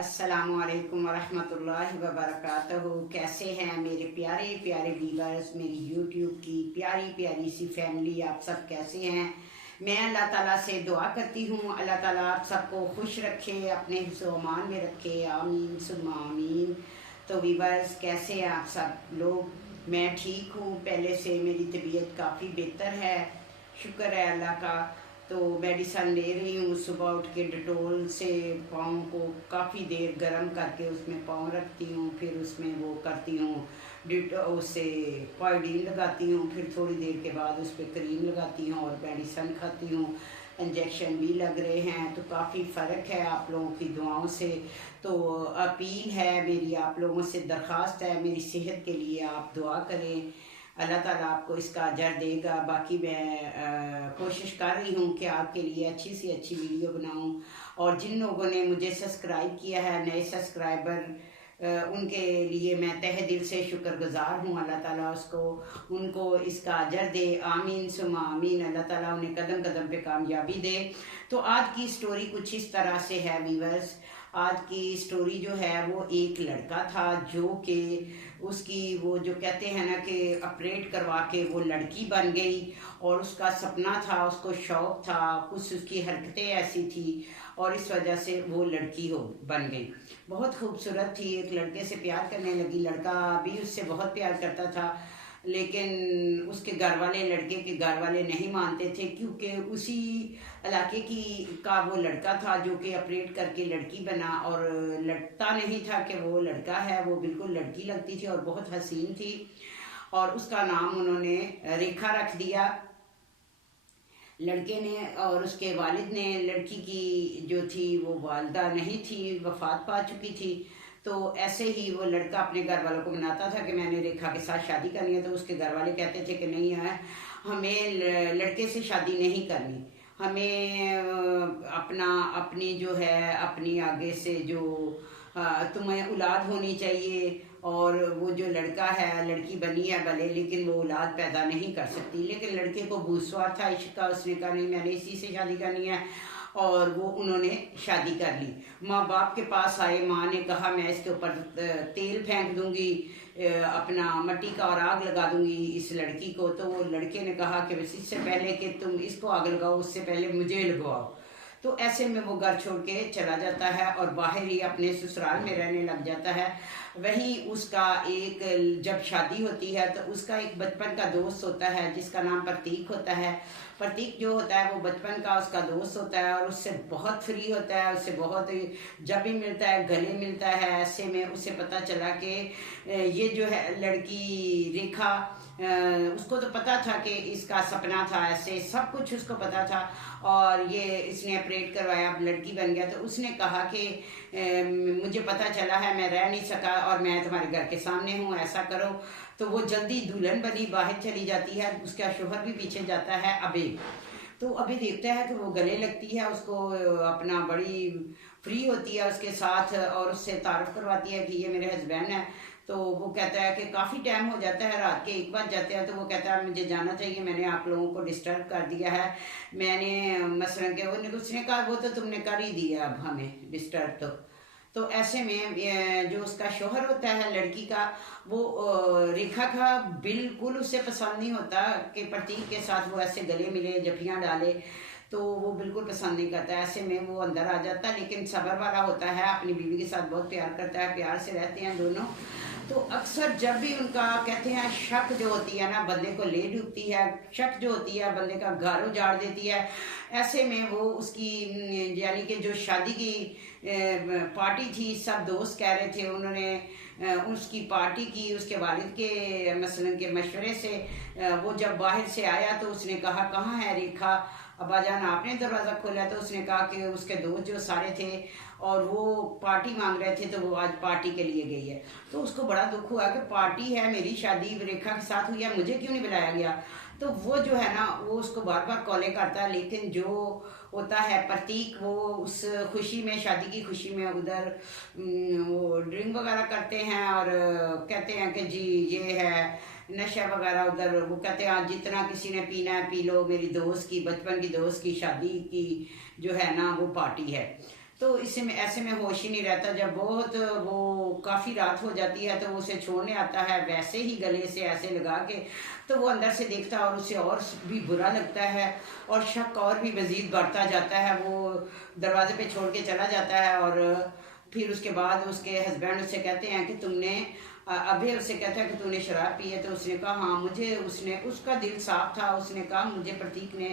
अस्सलामुअलैकुम वरहमतुल्लाहि वबरकातुहू। कैसे हैं मेरे प्यारे प्यारे व्यूअर्स, मेरी यूट्यूब की प्यारी प्यारी सी फैमिली, आप सब कैसे हैं? मैं अल्लाह ताला से दुआ करती हूँ, अल्लाह ताला आप सबको खुश रखे, अपने हिफ्ज़ व अमान में रखे, आमीन सुम्मा आमीन। तो व्यूअर्स, कैसे हैं आप सब लोग? मैं ठीक हूँ, पहले से मेरी तबीयत काफ़ी बेहतर है, शुक्र है अल्लाह का। तो मेडिसन ले रही हूँ। सुबह उठ के डिटोल से पाँव को काफ़ी देर गर्म करके उसमें पाँव रखती हूँ, फिर उसमें वो करती हूँ, उससे कोआइडीन लगाती हूँ, फिर थोड़ी देर के बाद उस पर क्रीम लगाती हूँ और मेडिसन खाती हूँ। इंजेक्शन भी लग रहे हैं, तो काफ़ी फ़र्क है आप लोगों की दुआओं से। तो अपील है मेरी, आप लोगों से दरख्वास्त है, मेरी सेहत के लिए आप दुआ करें, अल्लाह ताला आपको इसका अजर देगा। बाकी मैं कोशिश कर रही हूँ कि आपके लिए अच्छी सी अच्छी वीडियो बनाऊँ। और जिन लोगों ने मुझे सब्सक्राइब किया है, नए सब्सक्राइबर, उनके लिए मैं तहे दिल से शुक्रगुजार हूँ। अल्लाह ताला उनको इसका अजर दे, आमीन सुमा आमीन। अल्लाह ताला उन्हें कदम कदम पे कामयाबी दे। तो आज की स्टोरी कुछ इस तरह से है व्यूअर्स। आज की स्टोरी जो है वो एक लड़का था जो कि उसकी वो जो कहते हैं ना कि ऑपरेट करवा के वो लड़की बन गई, और उसका सपना था, उसको शौक था, कुछ उसकी हरकतें ऐसी थी और इस वजह से वो लड़की हो बन गई। बहुत खूबसूरत थी, एक लड़के से प्यार करने लगी, लड़का भी उससे बहुत प्यार करता था, लेकिन उसके घर वाले, लड़के के घर वाले नहीं मानते थे, क्योंकि उसी इलाके की का वो लड़का था जो कि ऑपरेट करके लड़की बना, और लगता नहीं था कि वो लड़का है, वो बिल्कुल लड़की लगती थी और बहुत हसीन थी। और उसका नाम उन्होंने रेखा रख दिया, लड़के ने। और उसके वालिद ने, लड़की की जो थी वो वालदा नहीं थी, वफात पा चुकी थी। तो ऐसे ही वो लड़का अपने घर वालों को मनाता था कि मैंने रेखा के साथ शादी करनी है, तो उसके घर वाले कहते थे कि नहीं है, हमें लड़के से शादी नहीं करनी, हमें अपनी जो है, अपनी आगे से जो तुम्हें औलाद होनी चाहिए, और वो जो लड़का है, लड़की बनी है भले, लेकिन वो औलाद पैदा नहीं कर सकती। लेकिन लड़के को भूसवार था इश्क का, उसने कहा नहीं, मैंने इसी से शादी करनी है, और वो उन्होंने शादी कर ली। माँ बाप के पास आए, माँ ने कहा मैं इसके ऊपर तेल फेंक दूंगी, अपना मट्टी का, और आग लगा दूंगी इस लड़की को। तो वो लड़के ने कहा कि बस इससे पहले कि तुम इसको आग लगाओ, उससे पहले मुझे लगवाओ। तो ऐसे में वो घर छोड़ के चला जाता है और बाहर ही अपने ससुराल में रहने लग जाता है। वहीं उसका एक, जब शादी होती है तो उसका एक बचपन का दोस्त होता है जिसका नाम प्रतीक होता है। प्रतीक जो होता है वो बचपन का उसका दोस्त होता है, और उससे बहुत फ्री होता है, उससे बहुत, जब भी मिलता है गले मिलता है। ऐसे में उसे पता चला कि ये जो है लड़की रेखा, उसको तो पता था कि इसका सपना था, ऐसे सब कुछ उसको पता था, और ये इसने ऑपरेट करवाया, लड़की बन गया। तो उसने कहा कि मुझे पता चला है, मैं रह नहीं सका और मैं तुम्हारे घर के सामने हूँ, ऐसा करो। तो वो जल्दी दुल्हन बनी बाहर चली जाती है, उसका शोहर भी पीछे जाता है अभी। तो अभी देखता है कि वो गले लगती है उसको, अपना बड़ी फ्री होती है उसके साथ, और उससे तारुफ करवाती है कि ये मेरे हस्बैंड है। तो वो कहता है कि काफ़ी टाइम हो जाता है, रात के 1 बज जाते हैं। तो वो कहता है मुझे जाना चाहिए, मैंने आप लोगों को डिस्टर्ब कर दिया है, मैंने मसलन के उसने कहा वो तो तुमने कर ही दिया अब हमें डिस्टर्ब। तो ऐसे में जो उसका शोहर होता है लड़की का, वो रेखा का बिल्कुल उसे पसंद नहीं होता कि प्रतीक के साथ वो ऐसे गले मिले, जफियाँ डाले, तो वो बिल्कुल पसंद नहीं करता। ऐसे में वो अंदर आ जाता है, लेकिन सबर वाला होता है, अपनी बीवी के साथ बहुत प्यार करता है, प्यार से रहते हैं दोनों। तो अक्सर जब भी उनका, कहते हैं शक जो होती है ना बंदे को ले डूबती है, शक जो होती है बंदे का घर उजाड़ देती है। ऐसे में वो उसकी, यानी कि जो शादी की पार्टी थी, सब दोस्त कह रहे थे, उन्होंने उसकी पार्टी की उसके वालिद के मसलन के मशवरे से। वो जब बाहर से आया तो उसने कहा कहाँ है रेखा, अब्बाजान आपने दरवाज़ा खोला। तो उसने कहा कि उसके दोस्त जो सारे थे और वो पार्टी मांग रहे थे, तो वो आज पार्टी के लिए गई है। तो उसको बड़ा दुख हुआ कि पार्टी है, मेरी शादी रेखा के साथ हुई है, मुझे क्यों नहीं बुलाया गया। तो वो जो है ना, वो उसको बार बार कॉलें करता है, लेकिन जो होता है प्रतीक, वो उस खुशी में, शादी की खुशी में उधर वो ड्रिंक वगैरह करते हैं, और कहते हैं कि जी ये है नशा वगैरह। उधर वो कहते हैं आज जितना किसी ने पीना है पी लो, मेरी दोस्त की, बचपन की दोस्त की शादी की जो है ना वो पार्टी है। तो इसे में ऐसे में होश ही नहीं रहता। जब बहुत वो काफ़ी रात हो जाती है तो वो उसे छोड़ने आता है वैसे ही गले से ऐसे लगा के, तो वो अंदर से देखता है और उसे और भी बुरा लगता है और शक और भी मज़ीद बढ़ता जाता है। वो दरवाजे पे छोड़ के चला जाता है और फिर उसके बाद उसके हस्बैंड उससे कहते हैं कि तुमने अभी उससे कहता है कि तूने शराब पी है, तो उसने कहा हाँ मुझे, उसने, उसका दिल साफ था, उसने कहा मुझे प्रतीक ने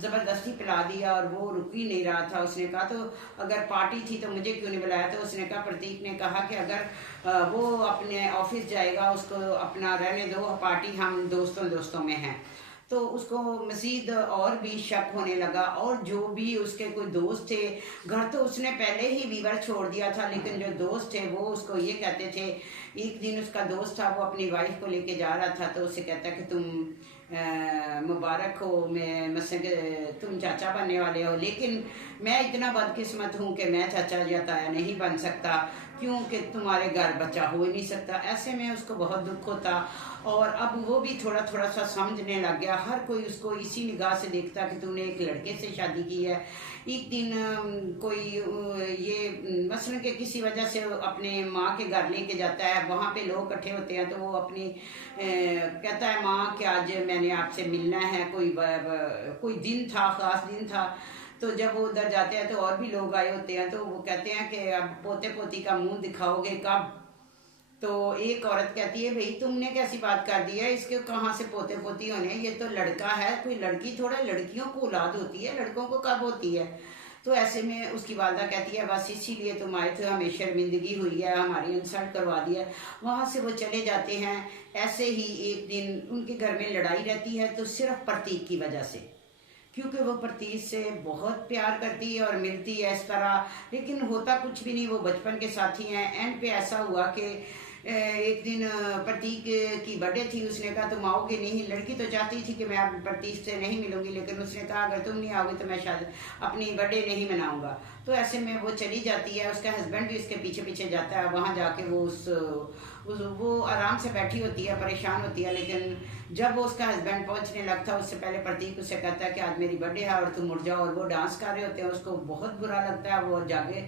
ज़बरदस्ती पिला दिया और वो रुक ही नहीं रहा था। उसने कहा तो अगर पार्टी थी तो मुझे क्यों नहीं बुलाया? तो उसने कहा, प्रतीक ने कहा कि अगर वो अपने ऑफिस जाएगा उसको अपना रहने दो, पार्टी हम दोस्तों दोस्तों में हैं। तो उसको मज़ीद और भी शक होने लगा। और जो भी उसके कोई दोस्त थे, घर तो उसने पहले ही वीवर छोड़ दिया था, लेकिन जो दोस्त थे वो उसको ये कहते थे। एक दिन उसका दोस्त था, वो अपनी वाइफ को लेके जा रहा था, तो उसे कहता कि तुम मुबारक हो, मैं मतलब तुम चाचा बनने वाले हो, लेकिन मैं इतना बदकिस्मत हूँ कि मैं चाचा या ताया नहीं बन सकता, क्योंकि तुम्हारे घर बच्चा हो ही नहीं सकता। ऐसे में उसको बहुत दुख होता और अब वो भी थोड़ा थोड़ा सा समझने लग गया। हर कोई उसको इसी निगाह से देखता कि तूने एक लड़के से शादी की है। एक दिन कोई ये मसलन के किसी वजह से अपने माँ के घर लेके जाता है, वहाँ पे लोग इकट्ठे होते हैं, तो वो अपनी कहता है माँ कि आज मैंने आपसे मिलना है, कोई दिन था, ख़ास दिन था। तो जब वो उधर जाते हैं तो और भी लोग आए होते हैं, तो वो कहते हैं कि अब पोते पोती का मुंह दिखाओगे कब? तो एक औरत कहती है, भाई तुमने कैसी बात कर दी है, इसके कहाँ से पोते पोती होने, ये तो लड़का है, कोई लड़की थोड़ा, लड़कियों को औलाद होती है, लड़कों को कब होती है? तो ऐसे में उसकी वालदा कहती है बस इसीलिए तुम आए थे, हमें शर्मिंदगी हुई है, हमारी इंसल्ट करवा दिया। वहाँ से वो चले जाते हैं। ऐसे ही एक दिन उनके घर में लड़ाई रहती है, तो सिर्फ प्रतीक की वजह से, क्योंकि वो प्रतीक से बहुत प्यार करती है और मिलती है इस तरह, लेकिन होता कुछ भी नहीं। वो बचपन के साथी हैं। एंड पे ऐसा हुआ कि एक दिन प्रतीक की बर्थडे थी, उसने कहा तुम आओगे नहीं? लड़की तो चाहती थी कि मैं अब प्रतीक से नहीं मिलूंगी, लेकिन उसने कहा अगर तुम नहीं आओगे तो मैं शायद अपनी बर्थडे नहीं मनाऊंगा। तो ऐसे में वो चली जाती है, उसका हस्बैंड भी उसके पीछे पीछे जाता है। वहाँ जाके वो वो आराम से बैठी होती है, परेशान होती है, लेकिन जब वो उसका हस्बैंड पहुंचने लगता है, उससे पहले प्रतीक उसे कहता है कि आज मेरी बर्थडे है और तुम उठ जाओ। और वो डांस कर रहे होते हैं, उसको बहुत बुरा लगता है। वो जाके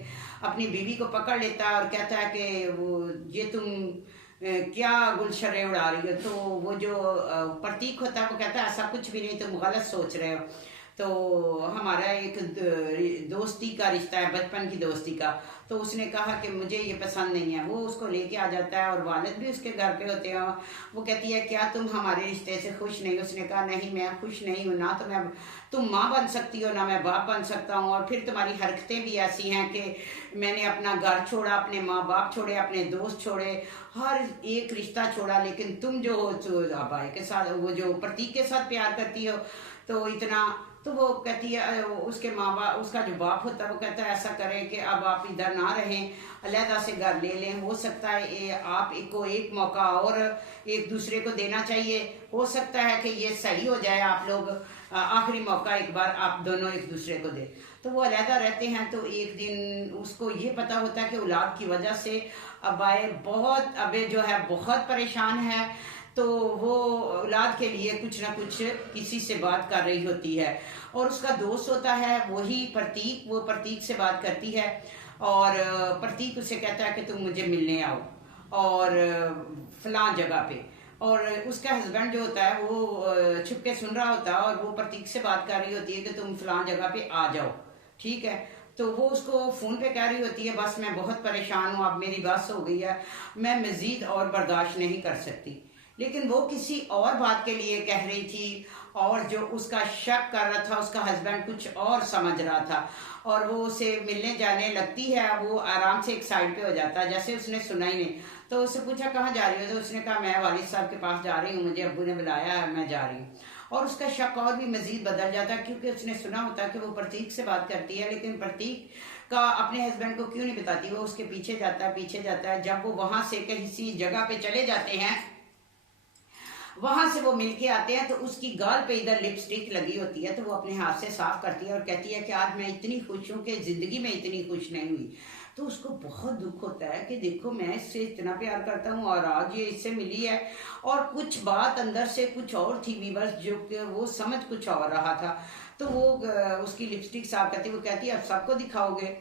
अपनी बीवी को पकड़ लेता है और कहता है कि वो ये तुम क्या गुलशरे उड़ा रही हो? तो वो जो प्रतीक होता है वो कहता है ऐसा कुछ भी नहीं, तुम गलत सोच रहे हो। तो हमारा एक दोस्ती का रिश्ता है, बचपन की दोस्ती का। तो उसने कहा कि मुझे ये पसंद नहीं है। वो उसको लेके आ जाता है और वालिद भी उसके घर पे होते हैं। वो कहती है क्या तुम हमारे रिश्ते से खुश नहीं? उसने कहा नहीं, मैं खुश नहीं हूँ ना, तो मैं, तुम माँ बन सकती हो ना मैं बाप बन सकता हूँ। और फिर तुम्हारी हरकतें भी ऐसी हैं कि मैंने अपना घर छोड़ा, अपने माँ बाप छोड़े, अपने दोस्त छोड़े, हर एक रिश्ता छोड़ा, लेकिन तुम जो हो भाई के साथ, वो जो प्रतीक के साथ प्यार करती हो, तो इतना। तो वो कहती है, उसके माँ बाप, उसका जो बाप होता है वो कहता है ऐसा करें कि अब आप इधर ना रहें, अलहदा से घर ले लें। हो सकता है आप को एक मौका और एक दूसरे को देना चाहिए। हो सकता है कि ये सही हो जाए, आप लोग आखिरी मौका एक बार आप दोनों एक दूसरे को दे। तो वो अलहदा रहते हैं। तो एक दिन उसको ये पता होता है कि औलाद की वजह से अबाए बहुत, अबे जो है बहुत परेशान है। तो वो औलाद के लिए कुछ ना कुछ किसी से बात कर रही होती है, और उसका दोस्त होता है वही प्रतीक। वो प्रतीक से बात करती है और प्रतीक उससे कहता है कि तुम मुझे मिलने आओ और फलां जगह पे। और उसका हस्बैंड जो होता है वो छुपके सुन रहा होता है और वो प्रतीक से बात कर रही होती है कि तुम फलां जगह पे आ जाओ, ठीक है। तो वो उसको फोन पे कह रही होती है बस मैं बहुत परेशान हूँ, अब मेरी बस हो गई है, मैं मजीद और बर्दाश्त नहीं कर सकती। लेकिन वो किसी और बात के लिए कह रही थी, और जो उसका शक कर रहा था उसका हस्बैंड कुछ और समझ रहा था। और वो उसे मिलने जाने लगती है, वो आराम से एक साइड पे हो जाता है, जैसे उसने सुना ही नहीं। तो उससे पूछा कहाँ जा रही हो? तो उसने कहा मैं वालिद साहब के पास जा रही हूँ, मुझे अब्बू ने बुलाया है, मैं जा रही हूँ। और उसका शक और भी मजीद बदल जाता है, क्योंकि उसने सुना होता है कि वो प्रतीक से बात करती है, लेकिन प्रतीक का अपने हस्बैंड को क्यों नहीं बताती। वो उसके पीछे जाता है, पीछे जाता है। जब वो वहां से किसी जगह पे चले जाते हैं, वहां से वो मिलके आते हैं, तो उसकी गाल पे इधर लिपस्टिक लगी होती है। तो वो अपने हाथ से साफ करती है और कहती है कि आज मैं इतनी खुश हूं कि जिंदगी में इतनी खुश नहीं हुई। तो उसको बहुत दुख होता है कि देखो मैं इससे इतना प्यार करता हूँ और आज ये इससे मिली है, और कुछ बात अंदर से कुछ और थी वीवर्स, जो कि वो समझ कुछ और रहा था। तो वो उसकी लिपस्टिक साफ करती, वो कहती है अब सबको दिखाओगे?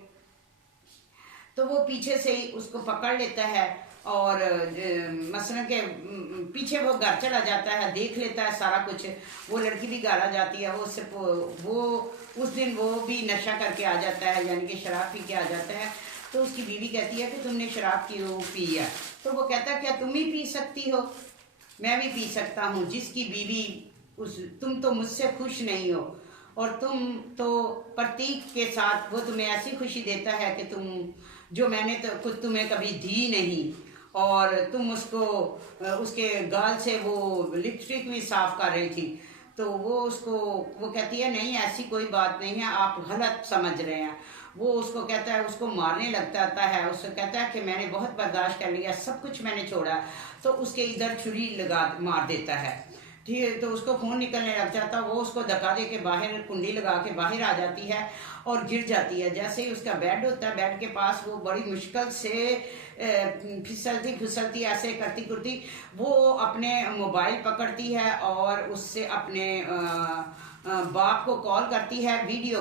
तो वो पीछे से ही उसको पकड़ लेता है और मसलन के पीछे वो घर चला जाता है, देख लेता है सारा कुछ। वो लड़की भी घर आ जाती है। वो उस दिन वो भी नशा करके आ जाता है, यानी कि शराब पी के आ जाता है। तो उसकी बीवी कहती है कि तुमने शराब क्यों पी है? तो वो कहता है क्या तुम ही पी सकती हो? मैं भी पी सकता हूँ। जिसकी बीवी तुम तो मुझसे खुश नहीं हो, और तुम तो प्रतीक के साथ वो तुम्हें ऐसी खुशी देता है कि तुम जो मैंने तो खुद तुम्हें कभी दी नहीं, और तुम उसको उसके गाल से वो लिपस्टिक भी साफ कर रही थी। तो वो कहती है नहीं ऐसी कोई बात नहीं है, आप गलत समझ रहे हैं। वो उसको कहता है, उसको मारने लगता है। उसको कहता है कि मैंने बहुत बर्दाश्त कर लिया, सब कुछ मैंने छोड़ा। तो उसके इधर छुरी लगा मार देता है। ठीक है, तो उसको खून निकलने लग जाता। वो उसको धक्का दे के बाहर कुंडी लगा के बाहर आ जाती है और गिर जाती है। जैसे ही उसका बेड होता है, बेड के पास वो बड़ी मुश्किल से फिसलती ऐसे करती वो अपने मोबाइल पकड़ती है और उससे अपने बाप को कॉल करती है, वीडियो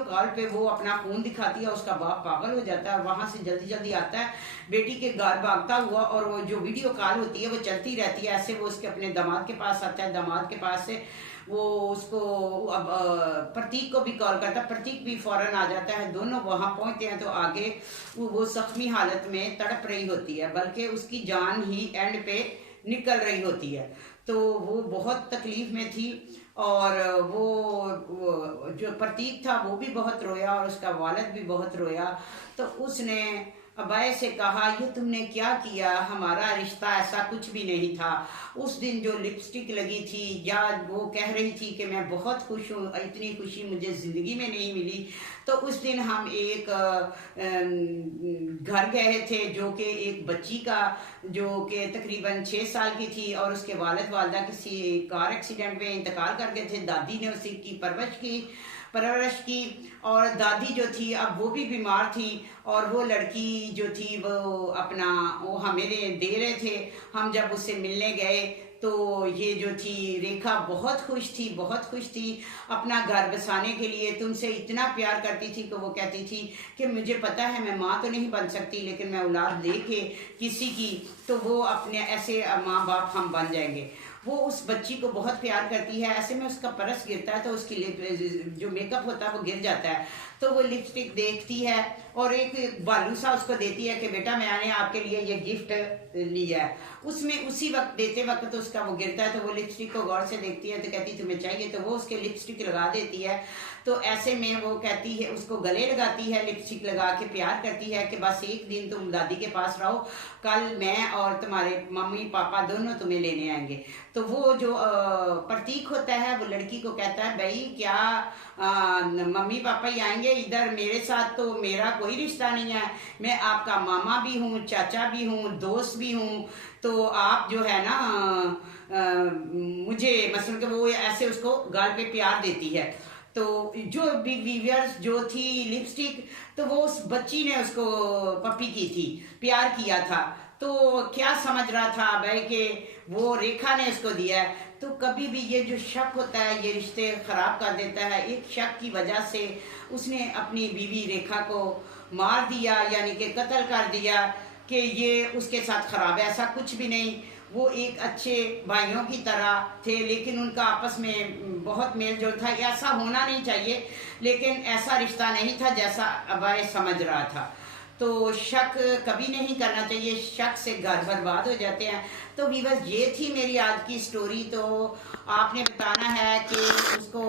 कॉल पे वो अपना खून दिखाती है। उसका बाप पागल हो जाता है, वहां से जल्दी आता है बेटी के घर भागता हुआ, और वो जो वीडियो कॉल होती है वो चलती रहती है। ऐसे वो उसके अपने दामाद के पास आता है। दामाद के पास से वो उसको अब प्रतीक को भी कॉल करता है। प्रतीक भी फौरन आ जाता है। दोनों वहां पहुंचते हैं तो आगे वो जख्मी हालत में तड़प रही होती है, बल्कि उसकी जान ही एंड पे निकल रही होती है। तो वो बहुत तकलीफ में थी, और वो जो प्रतीक था वो भी बहुत रोया, और उसका वालिद भी बहुत रोया। तो उसने अबाय से कहा, ये तुमने क्या किया? हमारा रिश्ता ऐसा कुछ भी नहीं था। उस दिन जो लिपस्टिक लगी थी, या वो कह रही थी कि मैं बहुत खुश हूँ, इतनी खुशी मुझे ज़िंदगी में नहीं मिली। तो उस दिन हम एक घर गए थे, जो कि एक बच्ची का, जो कि तकरीबन 6 साल की थी, और उसके वालिद वालिदा किसी कार एक्सीडेंट में इंतकाल कर गए थे। दादी ने उसी की परवरिश की, और दादी जो थी अब वो भी बीमार थी, और वो लड़की जो थी वो हमें दे रहे थे। हम जब उससे मिलने गए तो ये जो थी रेखा बहुत खुश थी अपना घर बसाने के लिए। तुमसे इतना प्यार करती थी कि वो कहती थी कि मुझे पता है मैं माँ तो नहीं बन सकती, लेकिन मैं औलाद लेके किसी की, तो वो अपने ऐसे माँ बाप हम बन जाएंगे। वो उस बच्ची को बहुत प्यार करती है। ऐसे में उसका परस गिरता है तो उसकी जो मेकअप होता है वो गिर जाता है। तो वो लिपस्टिक देखती है और एक बालू सा उसको देती है कि बेटा मैंने आपके लिए ये गिफ्ट लिया है। उसमें उसी वक्त देते वक्त तो उसका वो गिरता है, तो वो लिपस्टिक को गौर से देखती है, तो कहती तुम्हें चाहिए, तो वो उसके लिपस्टिक लगा देती है। तो ऐसे में वो कहती है, उसको गले लगाती है, लिपस्टिक लगा के प्यार करती है कि बस एक दिन तुम दादी के पास रहो, कल मैं और तुम्हारे मम्मी पापा दोनों तुम्हें लेने आएंगे। तो वो जो प्रतीक होता है वो लड़की को कहता है, भाई क्या मम्मी पापा ही आएंगे इधर? मेरे साथ तो मेरा कोई रिश्ता नहीं है, मैं आपका मामा भी हूँ, चाचा भी हूँ, दोस्त भी हूँ। तो आप जो है ना मुझे मसलन के वो ऐसे उसको गाल पे प्यार देती है। तो जो वीवर्स जो थी लिपस्टिक, तो वो उस बच्ची ने उसको पप्पी की थी, प्यार किया था। तो क्या समझ रहा था भाई कि वो रेखा ने उसको दिया है। तो कभी भी ये जो शक होता है ये रिश्ते खराब कर देता है। एक शक की वजह से उसने अपनी बीवी रेखा को मार दिया, यानी कि कत्ल कर दिया कि ये उसके साथ खराब है। ऐसा कुछ भी नहीं, वो एक अच्छे भाइयों की तरह थे, लेकिन उनका आपस में बहुत मेल जोल था। ऐसा होना नहीं चाहिए, लेकिन ऐसा रिश्ता नहीं था जैसा अबाय समझ रहा था। तो शक कभी नहीं करना चाहिए, शक से घर बर्बाद हो जाते हैं। तो बस ये थी मेरी आज की स्टोरी। तो आपने बताना है कि उसको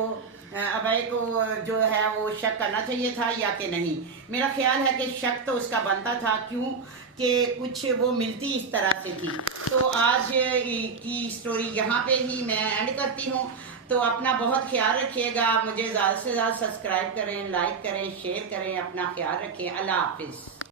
अभय को जो है वो शक करना चाहिए था या कि नहीं। मेरा ख्याल है कि शक तो उसका बनता था, क्यों कि कुछ वो मिलती इस तरह से थी। तो आज की स्टोरी यहाँ पे ही मैं एंड करती हूँ। तो अपना बहुत ख्याल रखिएगा, मुझे ज़्यादा से ज़्यादा सब्सक्राइब करें, लाइक करें, शेयर करें, अपना ख्याल रखें। अल्लाह हाफिज़।